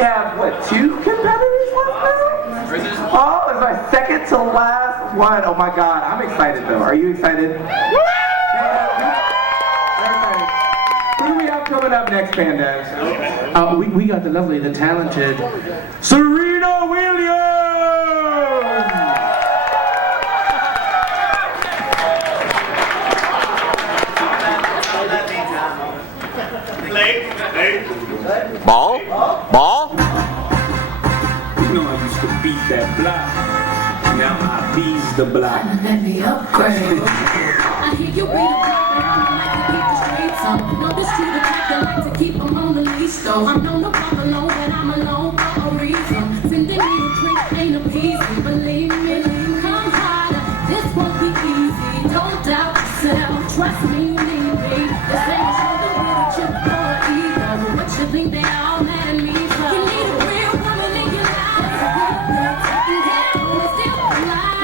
have, what, 2 competitors left now? Oh, it's my second to last one. Oh my God, I'm excited though. Are you excited? Who do we have coming up next, Pandas? We got the lovely, the talented Serena Williams! Ball? Ball? You know I used to beat that block. Now I bees the block. Let me upgrade. I hear you read about that. I like to keep the streets on. Know the street attack. I like to keep them on the leash though. I'm known to walk alone, but I'm alone for a reason. Sending me a drink ain't appeasing. Believe me, come harder. This won't be easy. Don't doubt yourself. Trust me, you need me. This ain't a shoulder with a chip or an ego. What you think they all mad at me for? You need a real woman in your life. Taking down is still alive.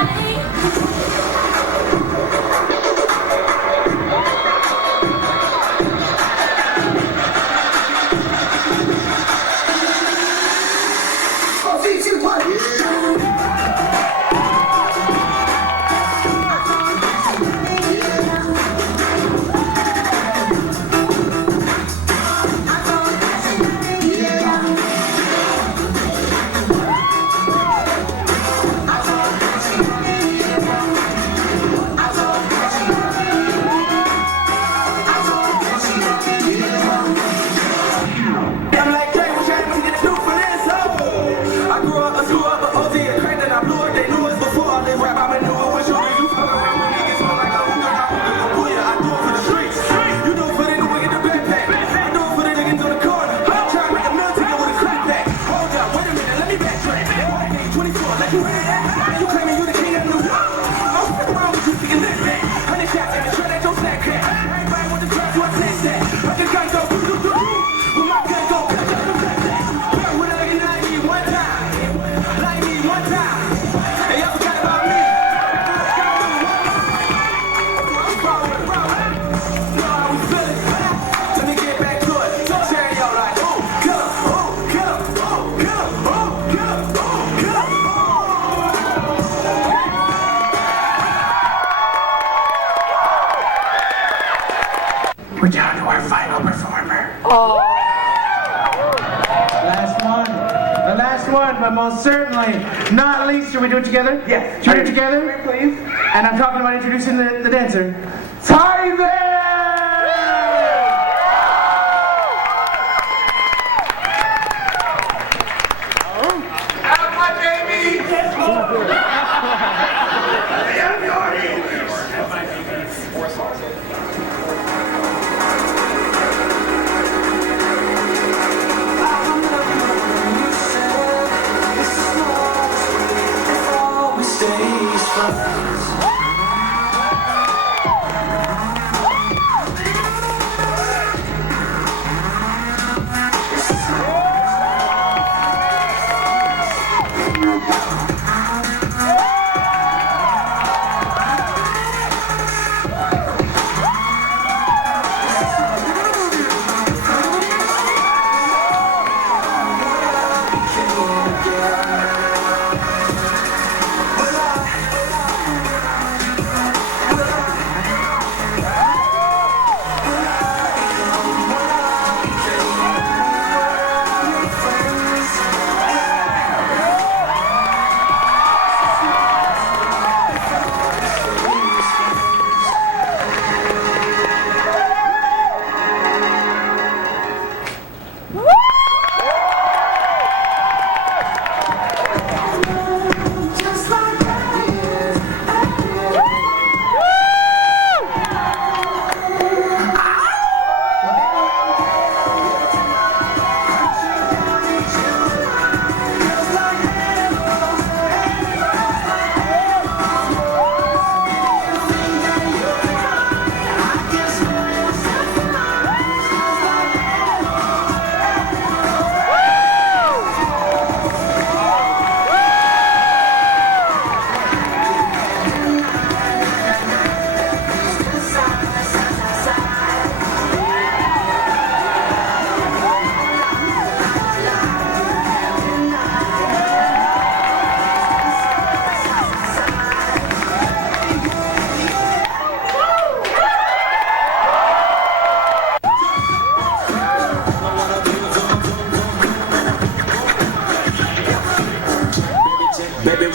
We're down to our final performer. The last one, but most certainly not least. Should we do it together? Yes. Should we do it together? Please. And I'm talking about introducing the dancer. Tyler!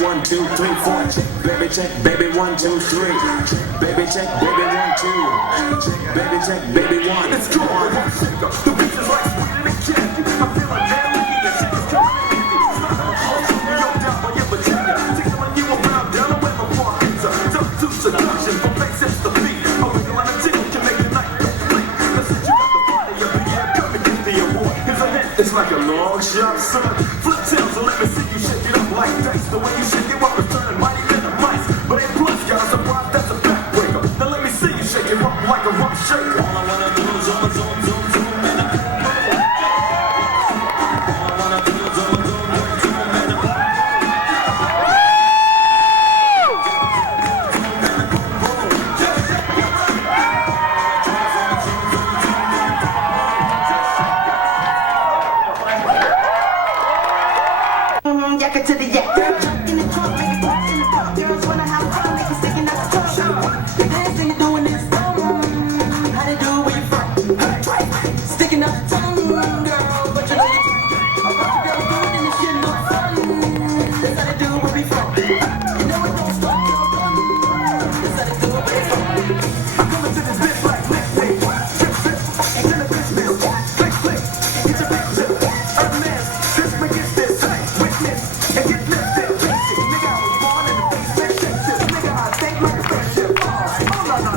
1, 2, 3, 4. Check, baby, check, baby, 1, 2, 3. Baby, check, baby, 1, 2. Check, baby, check, baby, 1. It's cool. The beach is like sweet and it's candy. I feel like damn Mickey and shit is coming in handy. Yo, down by your vagina. Tickling you around down the way before I answer. Jump to seduction from faces to feet. A wiggle and a tickle can make the night go fleet. Let's hit you at the party of the year. Come and get the award. Here's a hit. It's like a long shot, son. Flip tails, so let me see you shake it up like dice. The way you shake it while it's turning mighty than a mice. But ain't plus, got a surprise, that's a backbreaker. Now let me see you shake it up like a rough shaker. All I wanna do is zoom, zoom, zoom, zoom, and a boom, boom. All I wanna do is zoom, zoom, zoom, zoom, and a boom, boom. Yak it to the yak. Jump in the trunk, make it pop in the pop. Girls wanna have fun, make it sticking out the trunk. The dance that you're doing is how they do where you from? Sticking out the tongue, girl, but you know you a bunch of girls doing and this shit look fun. That's how they do where we from. You know it don't stop, girl, run. That's how they do it where they from. I'm coming to this bitch like lick, lick, trip, trip, and then the bitch bill. Click, click, get your bitch tip. Earthman, this man gets this tight, witness. And get lifted, basic. Nigga, I was born in the basement, shit. Nigga, I think like a spaceship. Oh,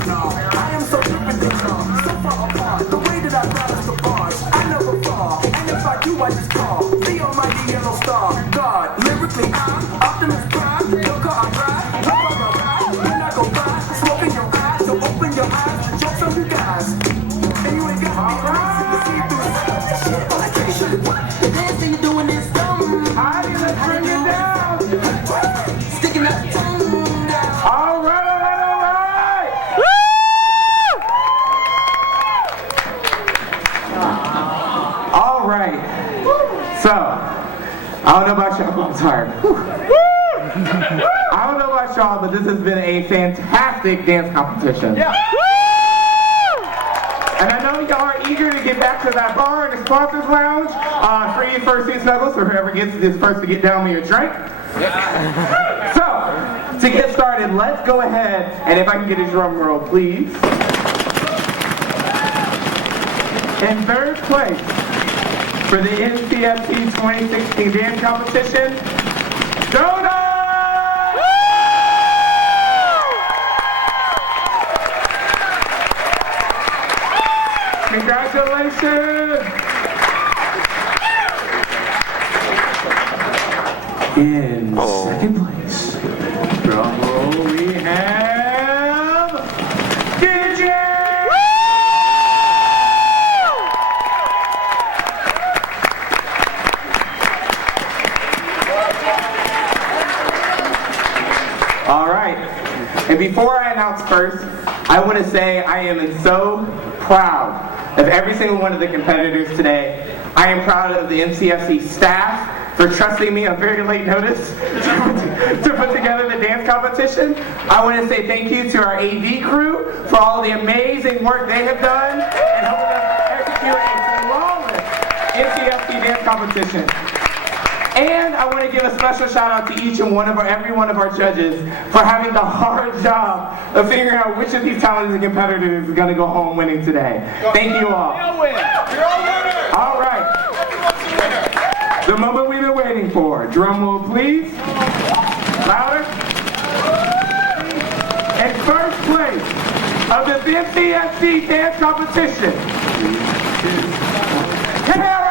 no. I am so different than y'all. So far apart. The way that I balance the bars, I never fall. And if I do, I just call the almighty yellow star. God, lyrically, I'm Optimus Prime. Your car, I drive. When I ride, when I go by, smoke in your eyes. So open your eyes, jokes on you guys. And you ain't got to be racing to see through the shit. Like, hey, shit, what? The dance that you're doing is How do you bring it down? sticking out the tongue down. All right. All right. So, I don't know about y'all. I'm tired. I don't know about y'all, but this has been a fantastic dance competition. Yeah. And I know y'all are eager to get back to that bar in the sponsors lounge. Free Fursuit snuggles for whoever gets this first to get down me a drink. So, to get started, let's go ahead, and if I can get a drum roll, please. In third place for the NCFT 2016 dance competition, Donut! Congratulations! In second place, drum roll, we have DJ! All right, and before I announce first, I want to say I am so proud of every single one of the competitors today. I am proud of the MCFC staff for trusting me on very late notice to put together the dance competition. I want to say thank you to our AV crew for all the amazing work they have done and helping us execute a flawless MCFC dance competition. And I want to give a special shout out to each and every one of our judges for having the hard job of figuring out which of these talented competitors is going to go home winning today. Thank you all. All right. The moment we've been waiting for. Drum roll, please. Louder. In first place of the MCFC dance competition, Kara!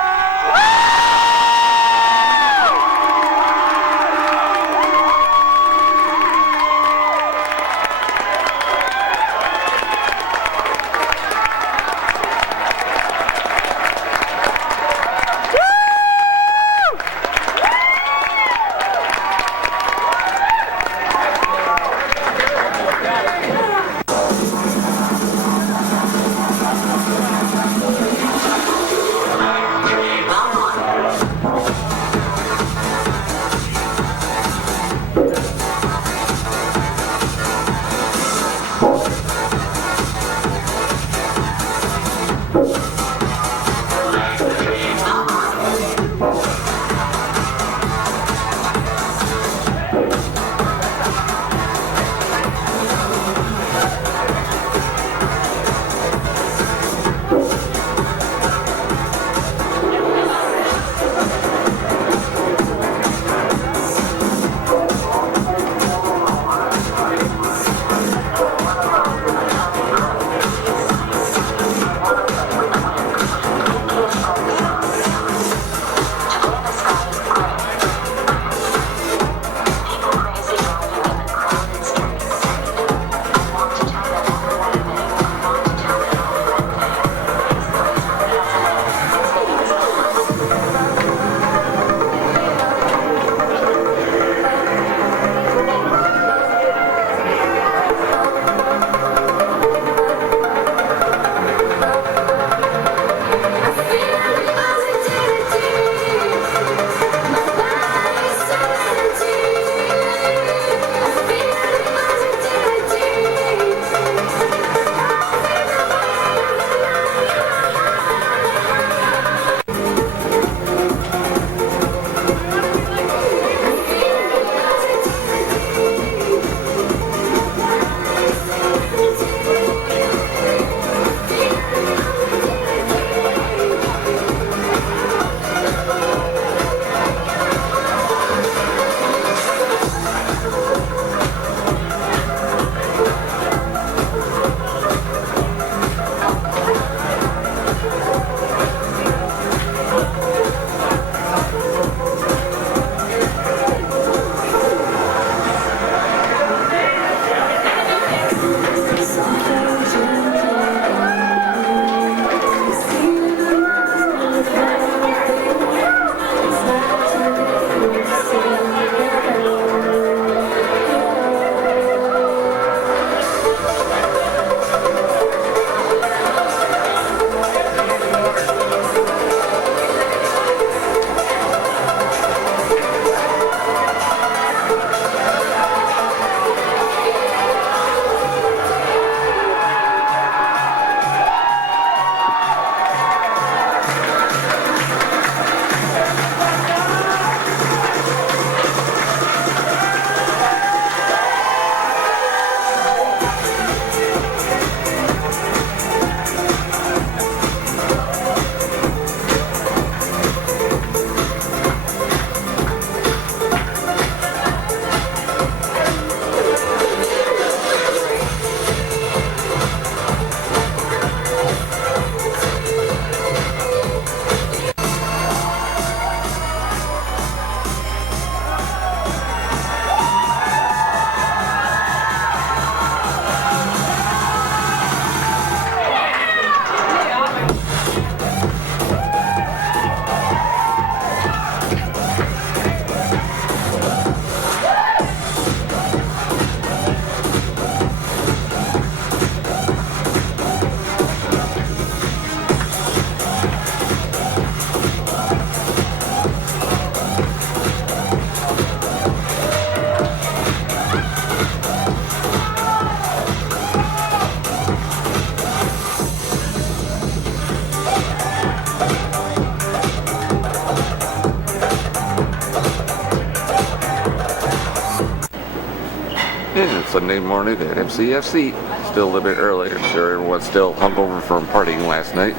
And it's Sunday morning at MCFC. Still a little bit early. I'm sure everyone's still hungover from partying last night.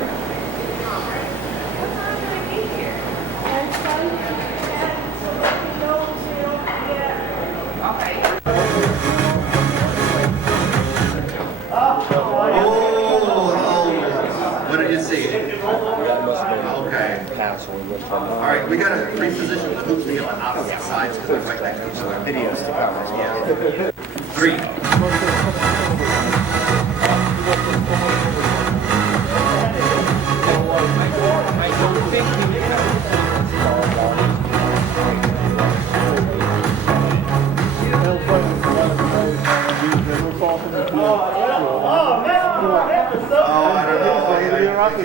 What did you see? Okay. All right, we got to reposition the hoops to get on opposite sides because they're right next to each other. Videos to cover. Yeah. 3.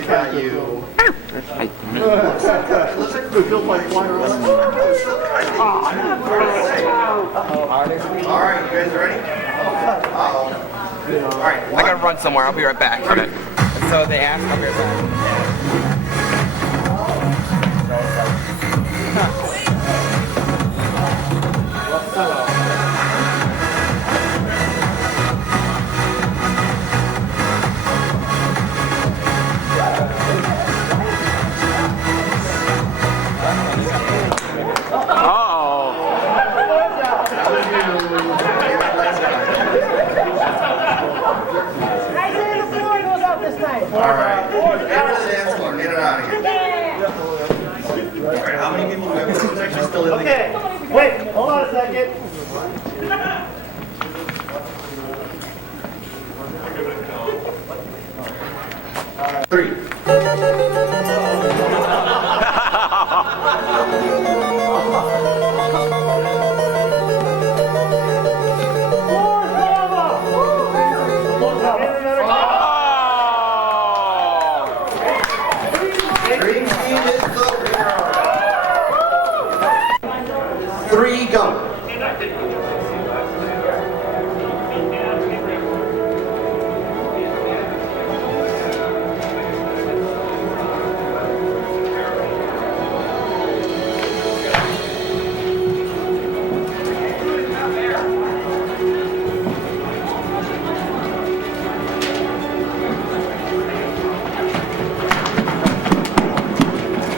Got you. Looks like we feel like flying around. All right, you guys ready? Uh-oh. All right. I gotta run somewhere. I'll be right back. Okay. So they asked, I'll be right back. All right. Get rid of the dance floor. Get it out of here. All right. How many people do we have? Who's actually still in the game? Wait, hold on a second. 3. Green team is the winner. 3, go.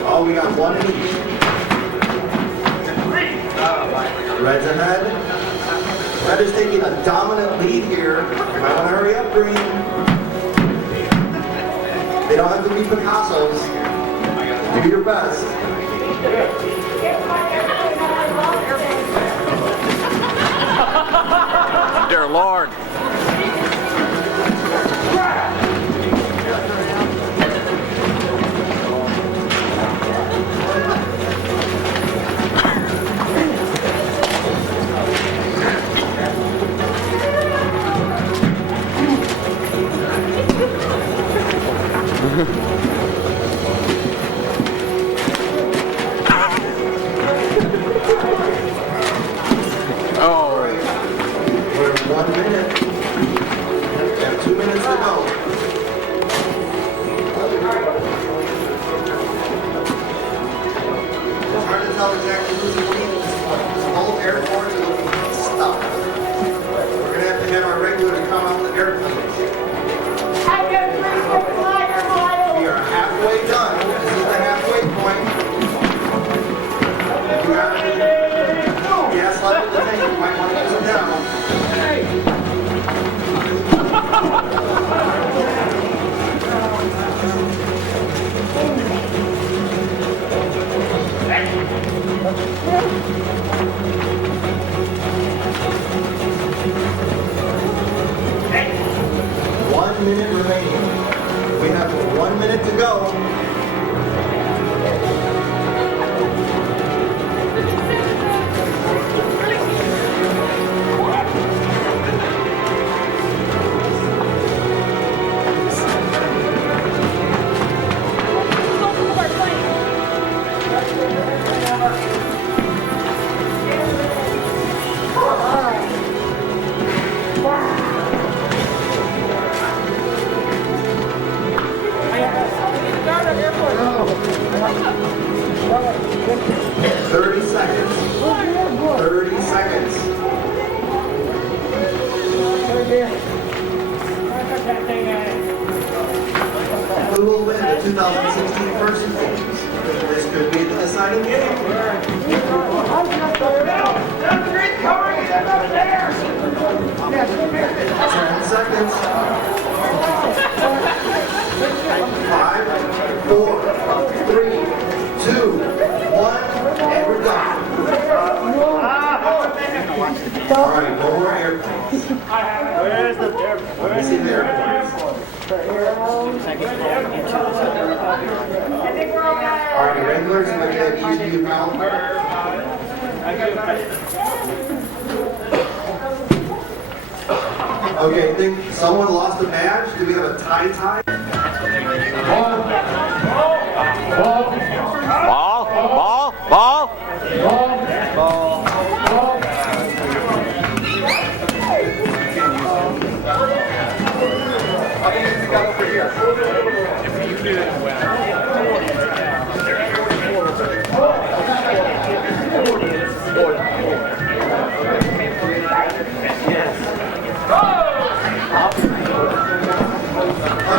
Oh, we got 1 in each. Red's ahead. Red is taking a dominant lead here. You might want to hurry up, Green. They don't have to be Picassos. Do your best. Dear Lord. All right. We're at 1 minute. We have 2 minutes to go. It's hard to tell exactly who's leading this one. This whole airport is looking stuck. We're going to have our regular to come off the airplane. We are halfway done. This is the halfway point. You got gas level to take. You might want to use it down. 1 minute remaining. We have 1 minute to go. 2016 Fursuit Games. This could be the deciding game. 10 seconds. 5, 4, 3, 2, 1, and we're done. All right, no more airplanes. Where's the airplane? Let's see the airplanes. All right, the regulars, I'm going to get each of you now. Okay, I think someone lost a badge. Do we have a tie? Ball.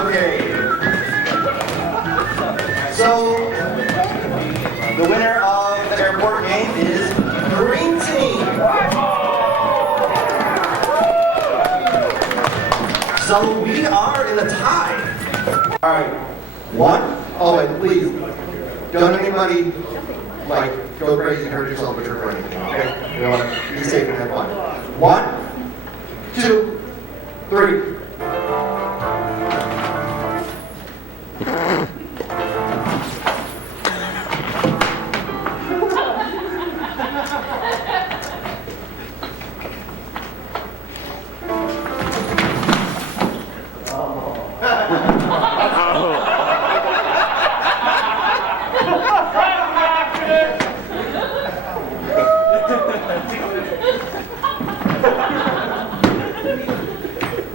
Okay. So, the winner of the airport game is Green Team. So we are in a tie. All right. 1. Oh, and please, don't anybody go crazy and hurt yourself or trip or anything. Okay. You want to be safe and have fun. 1, 2, 3.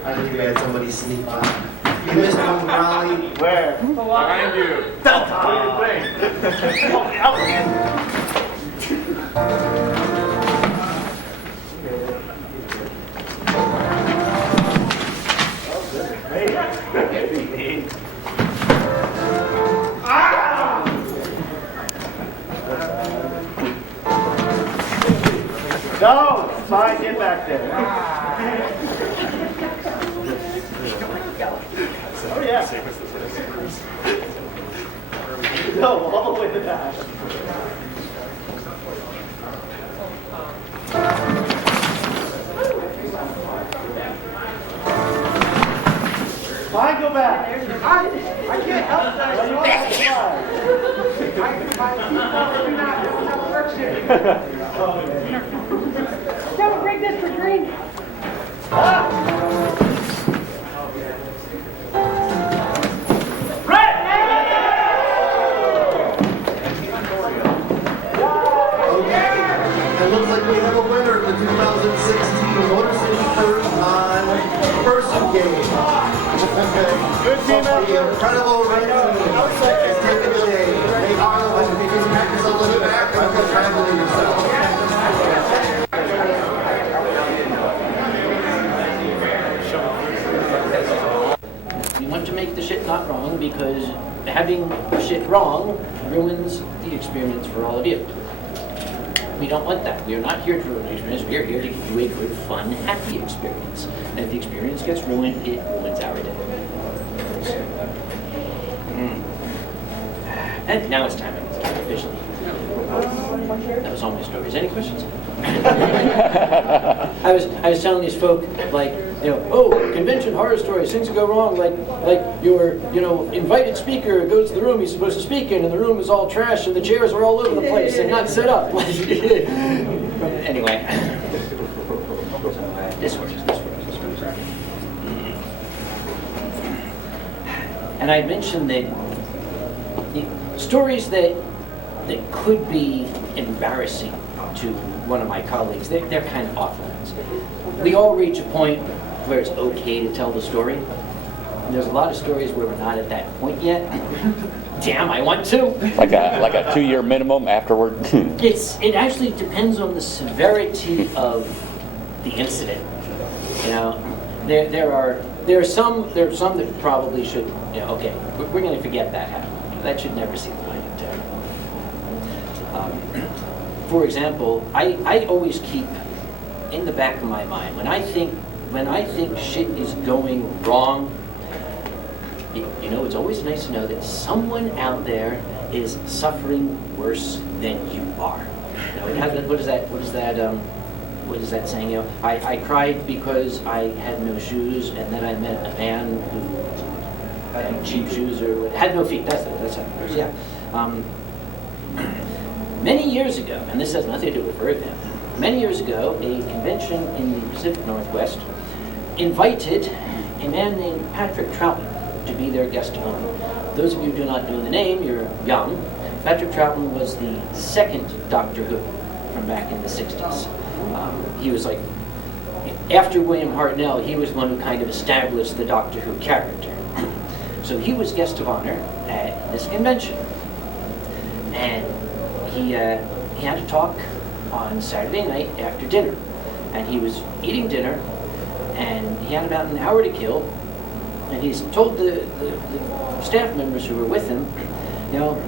I think we had somebody sneak by. You missed one, Raleigh. Where? Behind you. No! Fine, get back there. Oh, yeah. No, all the way to that. Fine, go back. I can't help that. No, you want to Don't break this for green. It looks like we have a winner of the 2016 Motor City 39 Fursuit game. Okay. Good team effort. The incredible red team is taking the day. They are the winners. If you can pat yourself on the back, and congratulate yourself. We want to make the shit not wrong because having shit wrong ruins the experience for all of you. We don't want that. We are not here to ruin the experience. We are here to give you a good, fun, happy experience. And if the experience gets ruined, it ruins our day. And now it's time to start officially. That was all my stories. Any questions? I was telling these folk, like, oh, convention horror stories, things that go wrong, like your, invited speaker goes to the room he's supposed to speak in, and the room is all trash, and the chairs are all over the place and not set up. Anyway, this works. And I mentioned that stories that could be embarrassing to one of my colleagues, they're kind of off limits. We all reach a point where it's okay to tell the story. And there's a lot of stories where we're not at that point yet. Damn, I want to. Like a 2-year minimum afterward. It actually depends on the severity of the incident. There are some that probably should you know, okay, we're going to forget that happened. That should never see the light of day. For example, I always keep in the back of my mind, when I think shit is going wrong, you know, it's always nice to know that someone out there is suffering worse than you are. You know, what is that saying? You know, I cried because I had no shoes, and then I met a man who had cheap shoes or had no feet. That's how it goes. Yeah. Many years ago, and this has nothing to do with Birdman, many years ago, a convention in the Pacific Northwest invited a man named Patrick Troughton to be their guest of honor. Those of you who do not know the name, you're young. Patrick Troughton was the second Doctor Who from back in the 60s. He was like, after William Hartnell, he was the one who kind of established the Doctor Who character. So he was guest of honor at this convention. And he had a talk on Saturday night after dinner. And he was eating dinner, and he had about an hour to kill. And he's told the staff members who were with him, you know,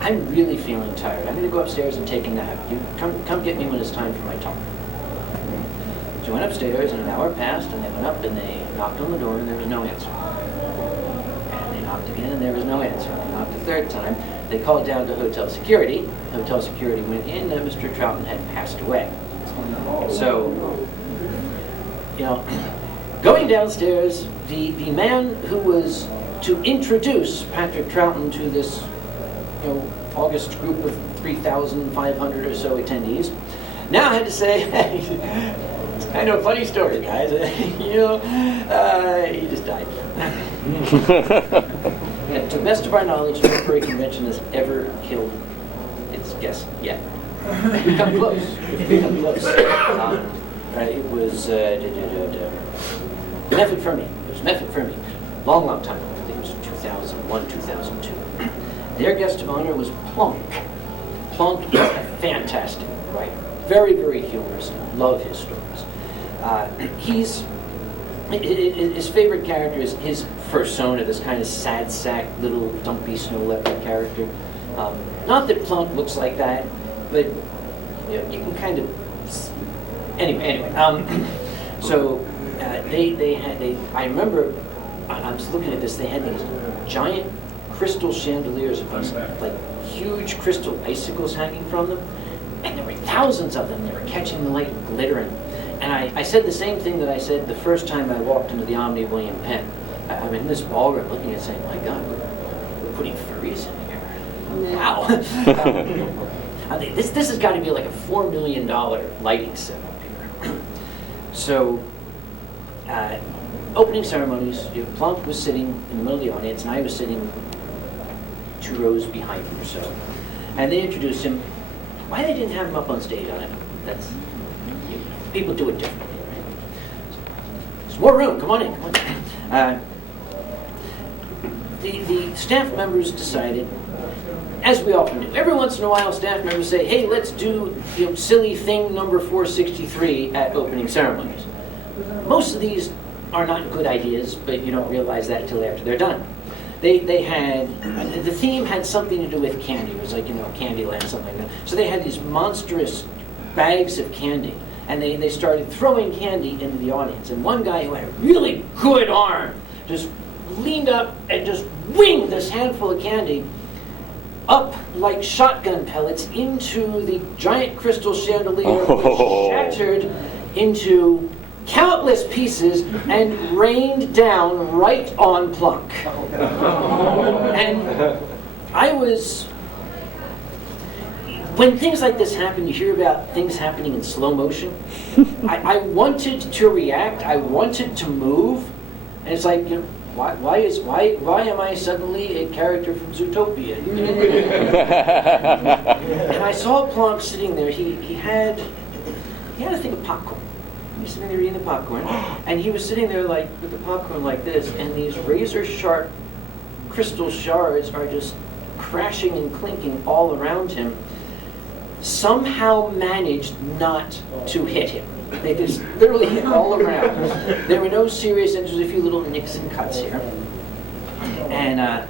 I'm really feeling tired. I'm going to go upstairs and take a nap. You come get me when it's time for my talk. So he went upstairs, and an hour passed, and they went up and they knocked on the door, and there was no answer. And they knocked again, and there was no answer. They knocked a third time. They called down to hotel security. Hotel security went in, and Mr. Troughton had passed away. So, you know, going downstairs, the man who was to introduce Patrick Troughton to this, you know, August group of 3,500 or so attendees, now had to say, hey, it's kind of a funny story, guys. You know, he just died. And to the best of our knowledge, no furry convention has ever killed its guest yet. We've come close. We've come close. It was Method for Me. It was Method for Me. Long time ago. I think it was 2001, 2002. Their guest of honor was Plonk. Plonk is a fantastic writer. Very, very humorous. Love his stories. His favorite character is his Fursona, this kind of sad sack, little dumpy snow leopard character. Not that Plonk looks like that, but you know, you can kind of. Anyway. So I remember I was looking at this. They had these giant crystal chandeliers of these like huge crystal icicles hanging from them, and there were thousands of them. They were catching the light and glittering. And I said the same thing that I said the first time I walked into the Omni William Penn. I'm in this ballroom looking at it saying, my God, we're putting furries in here. Wow. This has got to be like a $4 million lighting set up here. So, opening ceremonies, Plonk was sitting in the middle of the audience, and I was sitting 2 rows behind him or so. And they introduced him. Why they didn't have him up on stage, I don't know. That's... People do it differently, right? There's more room. Come on in. The staff members decided, as we often do, every once in a while, staff members say, "Hey, let's do silly thing number 463 at opening ceremonies." Most of these are not good ideas, but you don't realize that until after they're done. They had the theme had something to do with candy. It was like Candyland, something like that. So they had these monstrous bags of candy. And they started throwing candy into the audience. And one guy who had a really good arm just leaned up and just winged this handful of candy up like shotgun pellets into the giant crystal chandelier, which shattered into countless pieces and rained down right on Plonk. And I was... When things like this happen, you hear about things happening in slow motion. I wanted to react. I wanted to move, and it's like, why am I suddenly a character from Zootopia? And I saw Plonk sitting there. He had a thing of popcorn. He was sitting there eating the popcorn, and he was sitting there like with the popcorn like this, and these razor sharp crystal shards are just crashing and clinking all around him. Somehow managed not to hit him. They just literally hit all around. There were no serious injuries, a few little nicks and cuts here. And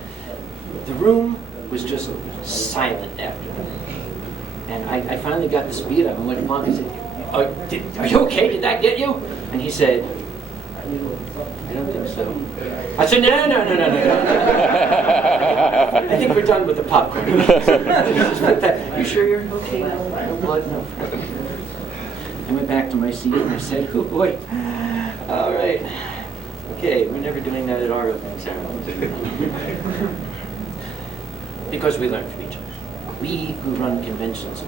the room was just silent after that. And I finally got the speed up and went to Mark and said, are you okay? Did that get you? And he said, I don't think so. I said, no. I think we're done with the popcorn. You sure you're okay? No blood, no. I went back to my seat and I said, oh boy, all right. Okay, we're never doing that at our opening ceremony. Because we learn from each other. We who run conventions